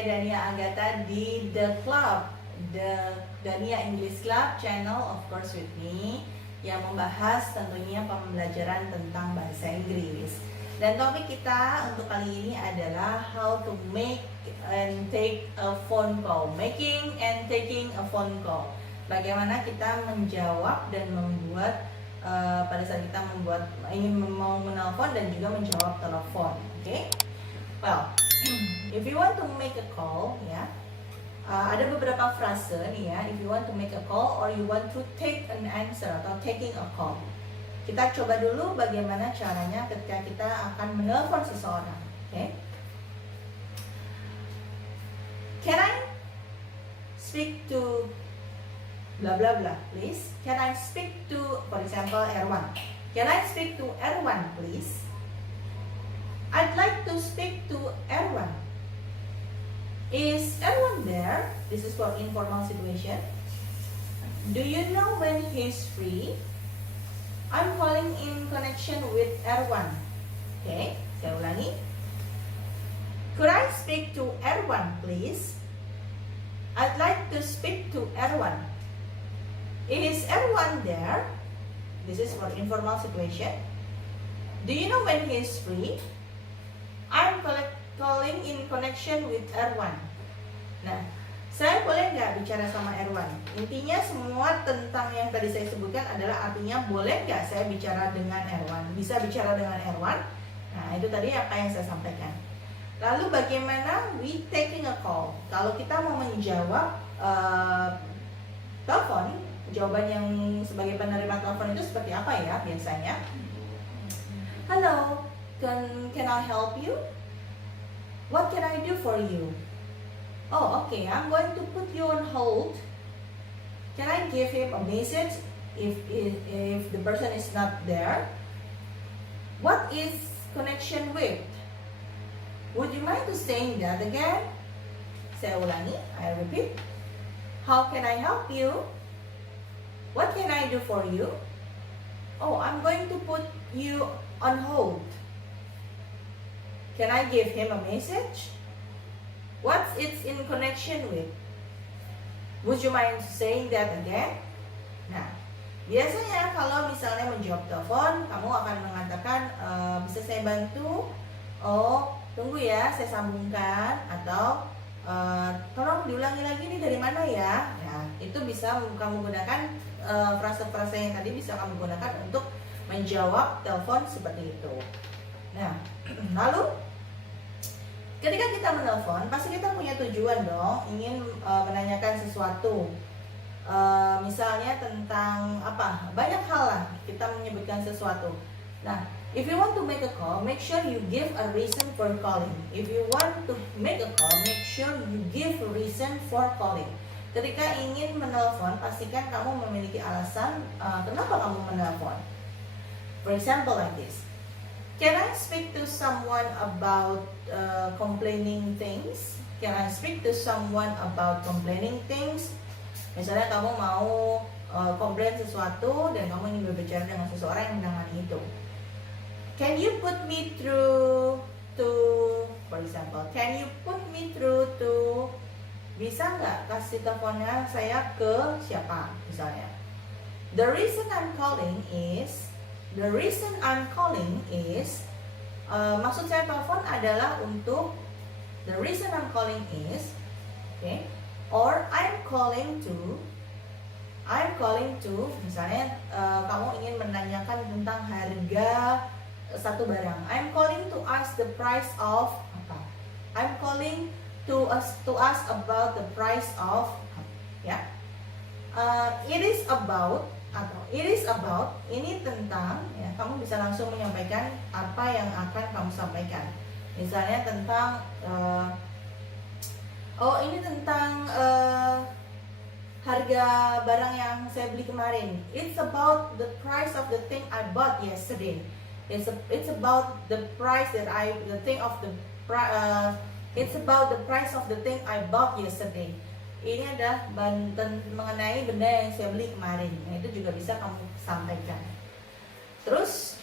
saya Dania Anggata di The Club, The Dania English Club channel, of course with me, yang membahas tentunya pembelajaran tentang bahasa Inggris. Dan topik kita untuk kali ini adalah how to make and take a phone call, making and taking a phone call. Bagaimana kita menjawab dan membuat pada saat kita ingin mau menelpon dan juga menjawab telepon, oke? Well, if you want to make a call, ya, ada beberapa frase nih ya. If you want to make a call or you want to take an answer atau taking a call. Kita coba dulu bagaimana caranya ketika kita akan menelpon seseorang, oke? Can I speak to blah blah blah, please? Can I speak to, for example, Erwan? Can I speak to Erwan, please? I'd like to speak to Erwan. Is Erwan there? This is for informal situation. Do you know when he's free? I'm calling in connection with Erwan. Okay, saya ulangi. Could I speak to Erwan, please? I'd like to speak to Erwan. Is Erwan there? This is for informal situation. Do you know when he's free? I'm calling in connection with Erwan. Nah, saya boleh nggak bicara sama Erwan? Intinya semua tentang yang tadi saya sebutkan adalah artinya boleh nggak saya bicara dengan Erwan? Bisa bicara dengan Erwan? Nah, itu tadi apa yang saya sampaikan. Lalu bagaimana we taking a call? Kalau kita mau menjawab telepon, jawaban yang sebagai penerima telepon itu seperti apa ya biasanya? Hello, can I help you? What can I do for you? Oh, okay, I'm going to put you on hold. Can I give him a message if the person is not there? What is connection with? Would you mind to saying that again? Saya ulangi, I repeat. How can I help you? What can I do for you? Oh, I'm going to put you on hold. Can I give him a message? What's it in connection with? Would you mind saying that again? Nah, biasanya kalau misalnya menjawab telepon, kamu akan mengatakan, bisa saya bantu? Oh, tunggu ya, saya sambungkan. Atau, tolong diulangi lagi nih dari mana ya? Nah, itu bisa kamu gunakan frase-frase yang tadi bisa kamu gunakan untuk menjawab telepon seperti itu. Nah, lalu ketika kita menelpon, pasti kita punya tujuan dong, ingin menanyakan sesuatu. Misalnya tentang apa? Banyak hal lah kita menyebutkan sesuatu. Nah, if you want to make a call, make sure you give a reason for calling. If you want to make a call, make sure you give a reason for calling. Ketika ingin menelpon, pastikan kamu memiliki alasan kenapa kamu menelpon. For example like this. Can I speak to someone about complaining things? Can I speak to someone about complaining things? Misalnya kamu mau komplain sesuatu dan kamu ingin berbicara dengan seseorang yang menangani itu. Can you put me through to, for example, can you put me through to, bisa nggak kasih teleponnya saya ke siapa misalnya. The reason I'm calling is, maksud saya telepon adalah untuk, the reason I'm calling is, okay, or I'm calling to, misalnya kamu ingin menanyakan tentang harga satu barang. I'm calling to ask the price of apa? I'm calling to ask about the price of, ya. It is about, atau it is about, ini tentang, ya, kamu bisa langsung menyampaikan apa yang akan kamu sampaikan. Misalnya tentang ini tentang harga barang yang saya beli kemarin. It's about the price of the thing I bought yesterday. It's about the price that it's about the price of the thing I bought yesterday. Ini adalah mengenai benda yang saya beli kemarin. Nah, itu juga bisa kamu sampaikan. Terus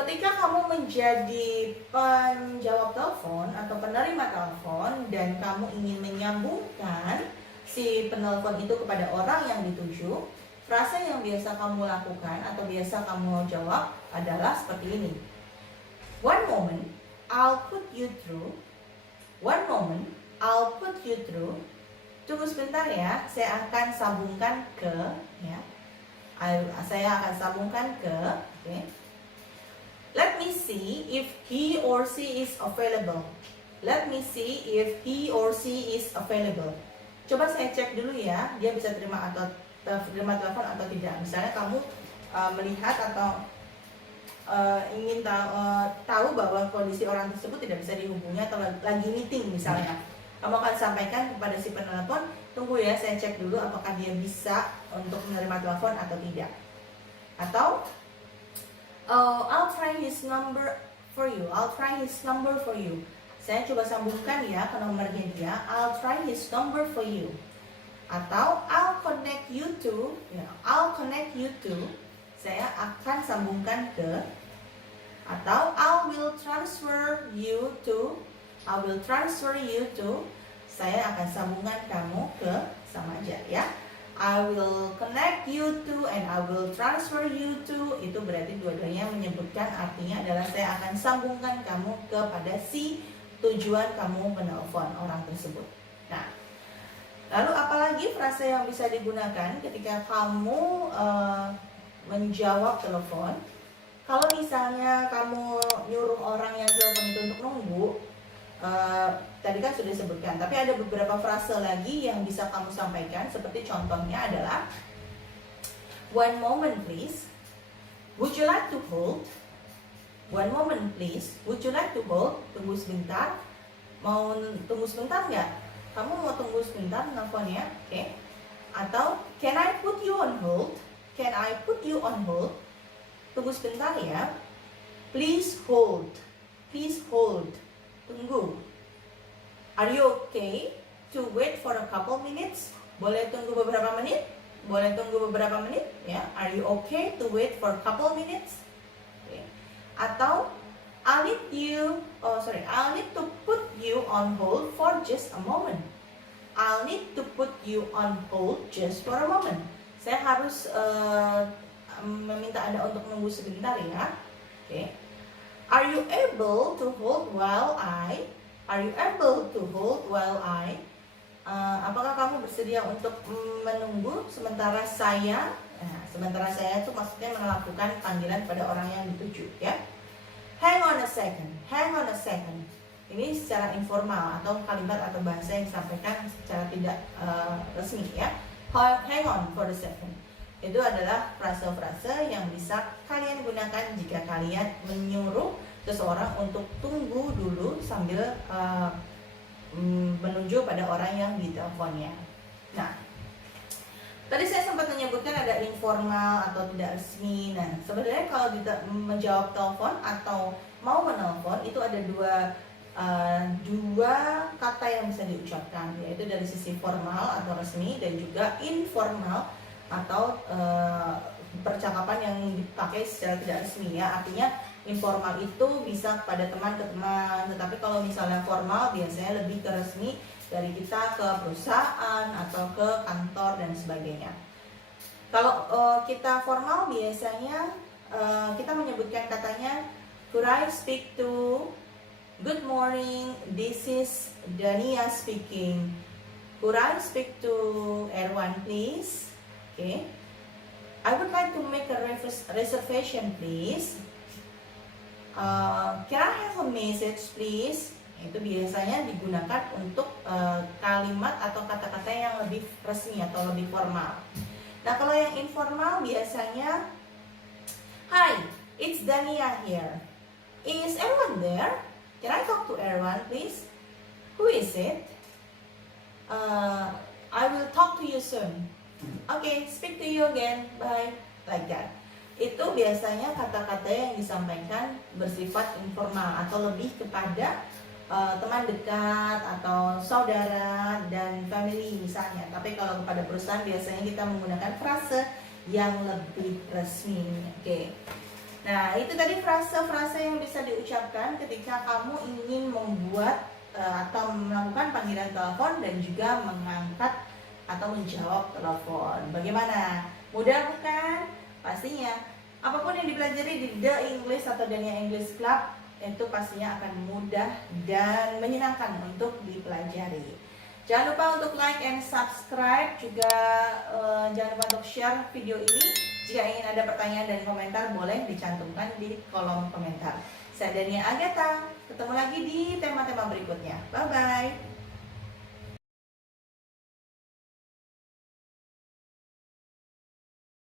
Ketika kamu menjadi penjawab telepon atau penerima telepon dan kamu ingin menyambungkan si penelpon itu kepada orang yang dituju, frase yang biasa kamu lakukan atau biasa kamu jawab adalah seperti ini. One moment, I'll put you through. One moment, I'll put you through. Tunggu sebentar ya, saya akan sambungkan ke, ya. Saya akan sambungkan ke, oke. Let me see if he or she is available. Let me see if he or she is available. Coba saya cek dulu ya, dia bisa terima telepon atau tidak. Misalnya kamu melihat atau ingin tahu bahwa kondisi orang tersebut tidak bisa dihubungi atau lagi meeting misalnya. Kamu akan sampaikan kepada si penelpon, tunggu ya, saya cek dulu apakah dia bisa untuk menerima telepon atau tidak. Atau I'll try his number for you. I'll try his number for you. Saya coba sambungkan ya ke nomornya dia. I'll try his number for you. Atau I'll connect you to. Ya, I'll connect you to. Saya akan sambungkan ke. Atau I will transfer you to. I will transfer you to. Saya akan sambungkan kamu ke, sama aja ya. I will connect you to and I will transfer you to. Itu berarti dua-duanya menyebutkan artinya adalah saya akan sambungkan kamu kepada si tujuan kamu menelpon orang tersebut. Nah, lalu apalagi frase yang bisa digunakan ketika kamu menjawab telepon? Kalau misalnya kamu nyuruh orang yang telepon itu untuk nunggu, tadi kan sudah disebutkan, tapi ada beberapa frase lagi yang bisa kamu sampaikan, seperti contohnya adalah one moment please, would you like to hold? One moment please, would you like to hold? Tunggu sebentar, mau tunggu sebentar nggak? Kamu mau tunggu sebentar nelfonnya, oke? Atau can I put you on hold? Can I put you on hold? Tunggu sebentar ya. Please hold, please hold. Tunggu. Are you okay to wait for a couple minutes? Boleh tunggu beberapa menit? Boleh tunggu beberapa menit? Ya. Are you okay to wait for a couple minutes? Okay. Atau I'll need to put you on hold for just a moment. I'll need to put you on hold just for a moment. Saya harus meminta Anda untuk menunggu sebentar ya. Oke. Okay. Are you able to hold while I? Are you able to hold while I? Apakah kamu bersedia untuk menunggu sementara saya? Nah, sementara saya itu maksudnya melakukan panggilan pada orang yang dituju, ya. Hang on a second. Hang on a second. Ini secara informal atau kalimat atau bahasa yang disampaikan secara tidak resmi, ya. Hang on for a second. Itu adalah frase-frase yang bisa kalian gunakan jika kalian menyuruh seseorang untuk tunggu dulu sambil menuju pada orang yang diteleponnya. Nah, tadi saya sempat menyebutkan ada informal atau tidak resmi. Nah, sebenarnya kalau menjawab telepon atau mau menelpon itu ada dua kata yang bisa diucapkan, yaitu dari sisi formal atau resmi dan juga informal atau percakapan yang dipakai secara tidak resmi, ya. Artinya informal itu bisa pada teman ke teman, tetapi kalau misalnya formal biasanya lebih ke resmi, dari kita ke perusahaan atau ke kantor dan sebagainya. Kalau kita formal biasanya kita menyebutkan katanya could I speak to, good morning, this is Dania speaking, could I speak to Erwan please? Okay. I would like to make a reservation please. Can I have a message please? Itu biasanya digunakan untuk kalimat atau kata-kata yang lebih resmi atau lebih formal. Nah, kalau yang informal biasanya hi, it's Dania here. Is Erwan there? Can I talk to Erwan please? Who is it? I will talk to you soon. Okay, speak to you again. Bye. Like that. Itu biasanya kata-kata yang disampaikan bersifat informal atau lebih kepada teman dekat atau saudara dan family misalnya. Tapi kalau kepada perusahaan biasanya kita menggunakan frase yang lebih resmi. Oke. Nah, itu tadi frase-frase yang bisa diucapkan ketika kamu ingin membuat atau melakukan panggilan telepon dan juga mengangkat atau menjawab telepon. Bagaimana? Mudah bukan? Pastinya. Apapun yang dipelajari di The English atau Dania English Club itu pastinya akan mudah dan menyenangkan untuk dipelajari. Jangan lupa untuk like and subscribe, juga jangan lupa untuk share video ini. Jika ingin ada pertanyaan dan komentar, boleh dicantumkan di kolom komentar. Saya Dania Agatha, ketemu lagi di tema-tema berikutnya. Bye-bye.